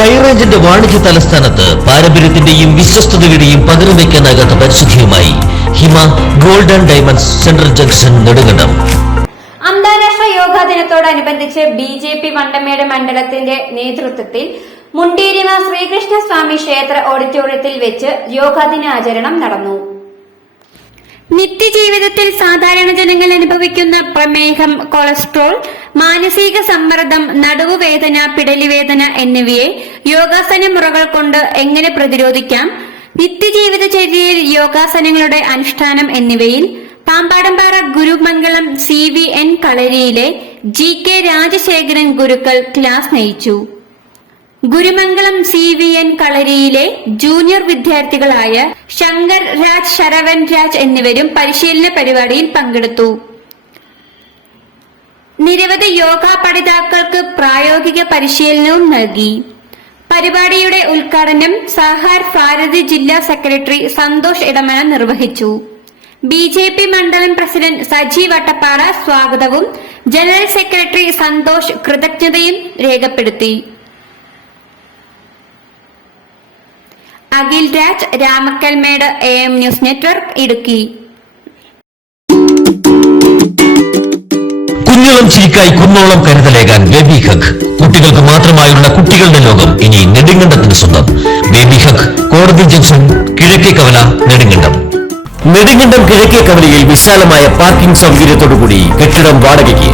ഹൈറേഞ്ചിന്റെ വാണിജ്യ തലസ്ഥാനത്ത് പാരമ്പര്യത്തിന്റെയും വിശ്വസ്തതയുടെയും പകരം വയ്ക്കാനാകാത്ത പരിശുദ്ധിയുമായി Hima golden and diamonds central junction Nedumkandam. അന്താരാഷ്ട്ര യോഗാ ദിനത്തോടനുബന്ധിച്ച് ബി ജെ പി വണ്ടമേട് മണ്ഡലത്തിന്റെ നേതൃത്വത്തിൽ മുണ്ടേരിമ ശ്രീകൃഷ്ണ സ്വാമി ക്ഷേത്ര ഓഡിറ്റോറിയത്തിൽ വെച്ച് യോഗാ ദിനാചരണം നടന്നു. നിത്യജീവിതത്തിൽ സാധാരണ ജനങ്ങൾ അനുഭവിക്കുന്ന പ്രമേഹം കൊളസ്ട്രോൾ മാനസിക സമ്മർദ്ദം നടുവുവേദന പിടലിവേദന എന്നിവയെ യോഗാസന മുറകൾ കൊണ്ട് എങ്ങനെ പ്രതിരോധിക്കാം? നിത്യജീവിത ചര്യയിൽ യോഗാസനങ്ങളുടെ അനുഷ്ഠാനം എന്നിവയിൽ Pampadampara Gurumangalam C V N കളരിയിലെ G K Rajasekharan Gurukkal class നയിച്ചു. ഗുരുമംഗളം സി വി എൻ കളരിയിലെ ജൂനിയർ വിദ്യാർത്ഥികളായ ശങ്കർ രാജ് ശരവൻ രാജ് എന്നിവരും പരിശീലന പരിപാടിയിൽ പങ്കെടുത്തു. നിരവധി യോഗ പഠിതാക്കൾക്ക് പ്രായോഗിക പരിശീലനവും നൽകി. പരിപാടിയുടെ ഉദ്ഘാടനം സഹാർ ഭാരതി ജില്ലാ സെക്രട്ടറി സന്തോഷ് ഇടമന നിർവഹിച്ചു. ബി ജെ പി മണ്ഡലം പ്രസിഡന്റ് സജി വട്ടപ്പാറ സ്വാഗതവും ജനറൽ സെക്രട്ടറി സന്തോഷ് കൃതജ്ഞതയും രേഖപ്പെടുത്തി. Akhil Raj Ramakkalmedu A M news network Idukki. കുഞ്ഞോളം ചിരിക്കായി കുന്നോളം കരുതലേകാൻ കുട്ടികൾക്ക് മാത്രമായുള്ള കുട്ടികളുടെ ലോകം ഇനി നെടുങ്കണ്ടത്തിന് സ്വന്തം. ബേബി ഹക് കോടതി ജംഗ്ഷൻ കിഴക്കേ കവല നെടുങ്കണ്ടം. നെടുങ്കണ്ടം കിഴക്കേ കവലയിൽ വിശാലമായ പാർക്കിംഗ് സൗകര്യത്തോടുകൂടി കെട്ടിടം വാടകയ്ക്ക്.